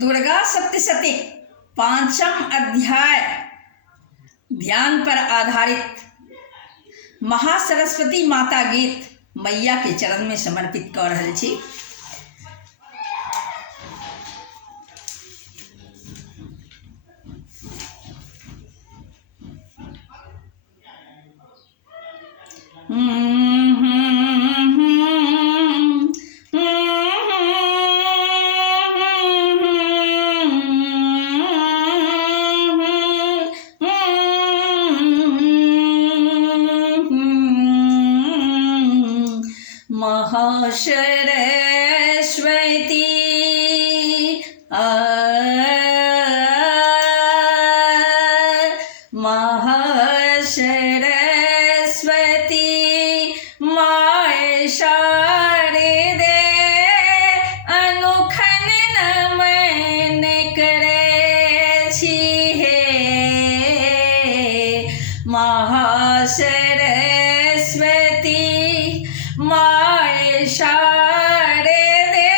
दुर्गा सप्तशती पांचम अध्याय ध्यान पर आधारित महासरस्वती माता गीत मैया के चरण में समर्पित कर रहल छी। महासरस्वती महासरस्वती माय शारदे अनुखन नमन करे छी हे। महासरस्वती माय शारदे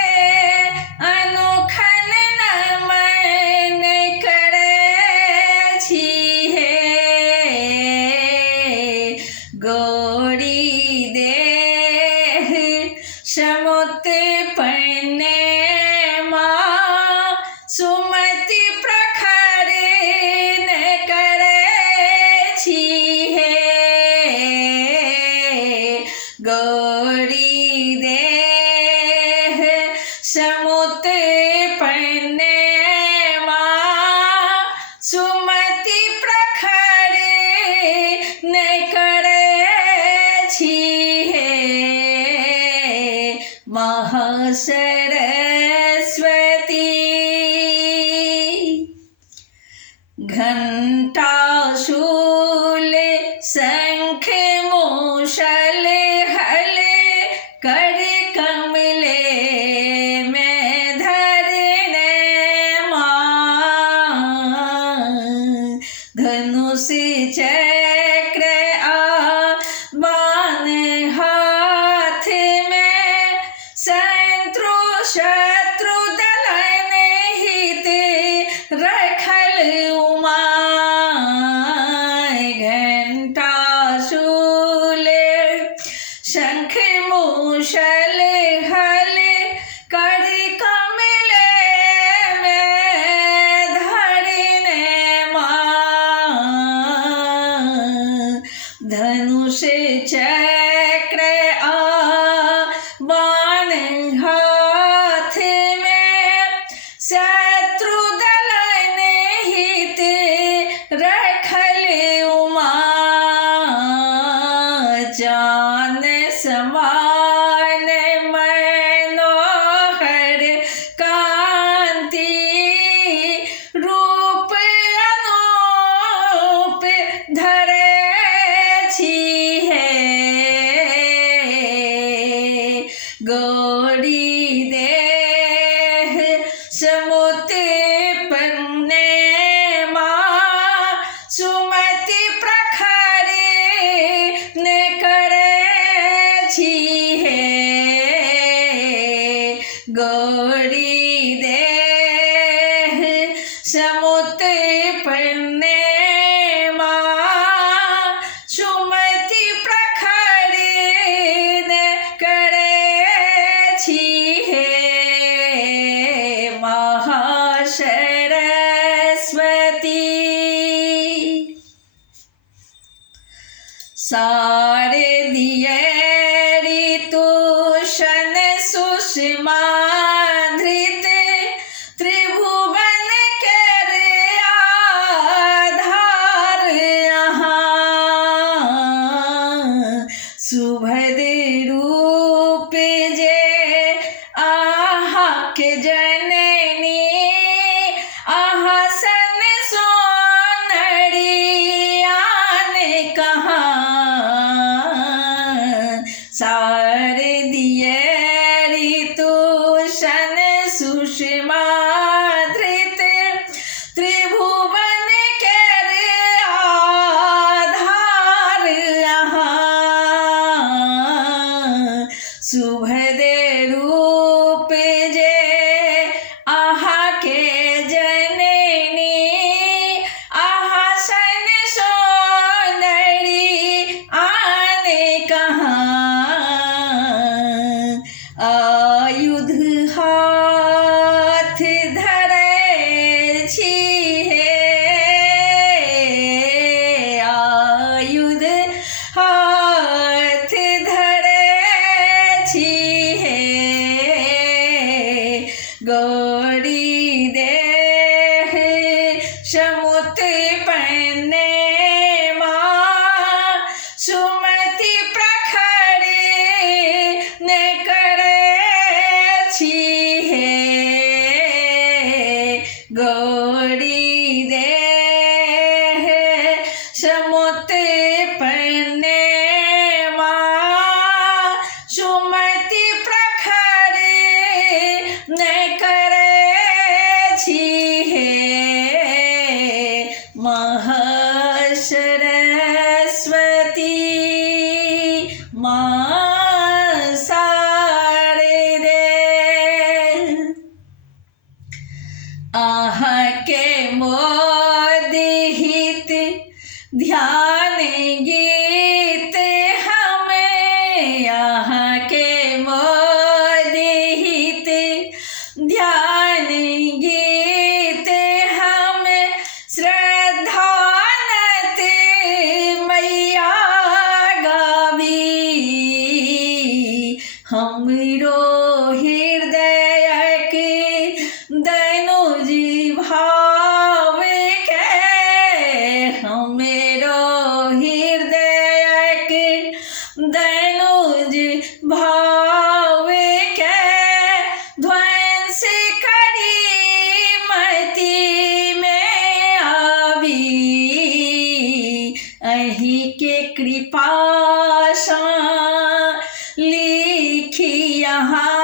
अनुखन नमन करे छी हे। गौरी देह समुत्पन्ने माँ सुमति प्रखर न करे छी हे। गौरी देह समुत्पन्ने माँ सुमति प्रखर न करे छी हे। महासरस्वती घंटा शूल शंख मूषल हल कर कमले में धरने माँ। धनुष चक्र बाण हाथ में शत्रु दलन हित रखल उमा। घंटा शूल शंख मूषल हल कर कमले में धरने माँ। धनुष चक्र बाण हाथ में शत्रु दलन हित रखल उमा। जान समान मनोहर कांति रूप अनूप धरे छी हे। गौरी देह समुत्पन्ने माँ सुमति प्रखर न करे छी हे। गौरी देह समुत्पन्ने माँ सुमति प्रखर न करे छी हे। महासरस्वती शारदीय ऋतुषण सुषमा धृत त्रिभुवन कर आधार अहाँ। सुभद रूप जे आहा के जननी आहा सन सोनरियान कहाँ। शारदीय ऋतुषण सुषमा धृत त्रिभुवन कर आधार अहाँ। सुभद रूप जे आहा के छी हे गौरी देह समुत पन्ने माँ सुमति प्रखरे ने करे छी हे गौरी देह समुत पन्ने माँ सुमति प्रखरे ने करे छी हे महासरस्वती माँ शारदे आह के मोदिहित ध्यान गीत हमें आह के मोदिहित ध्यान गीत हमें श्रद्धानत मैया गावी हमरो हृदय के दनुज भाव के हमरो हृदय के दनुज भाव के ध्वंस करी मति में आवी अहि के कृपा सा लिखी यहाँ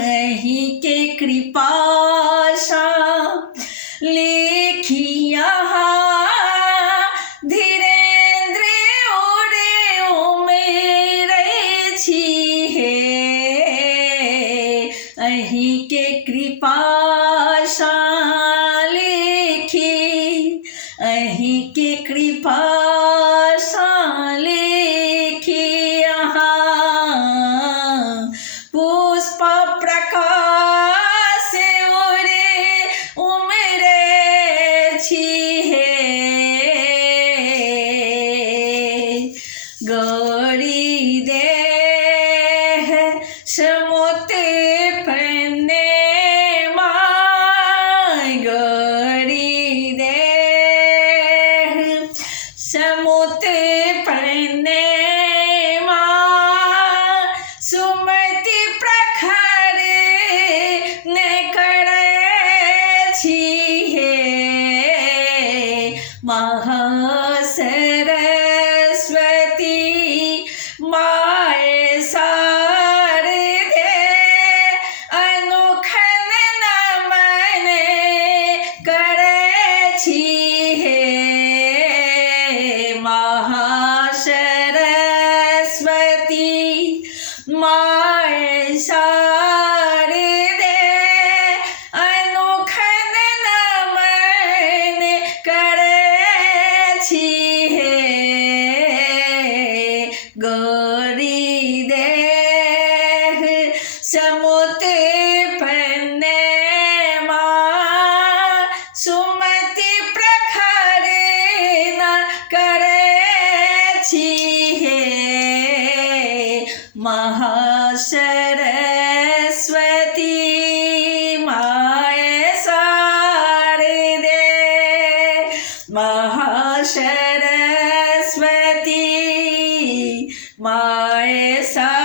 अहि के कृपा सा लिखी यहाँ धीरेन्द्र उड़े उमेरै छी हे अहि के कृपा सा लिखी अहि के कृपा सा लिखी यहाँ पुष्प प्रकाश उड़े उमरे छी हे गौरी देह समुत पन्ने माँ गौरी देह समुत पन्ने माँ सुमति प्रखरे ने करे छी हे महासरस्वती माय शारदे अनुखन नमन करे छी हे महासरस्वती माय शारदे अनुखन नमन करे छी हे गौरी देह समुत पन्ने माँ सुमति प्रखरे न करे छी हे महासरस्वती माय शारदे महासरस्वती माय शारदे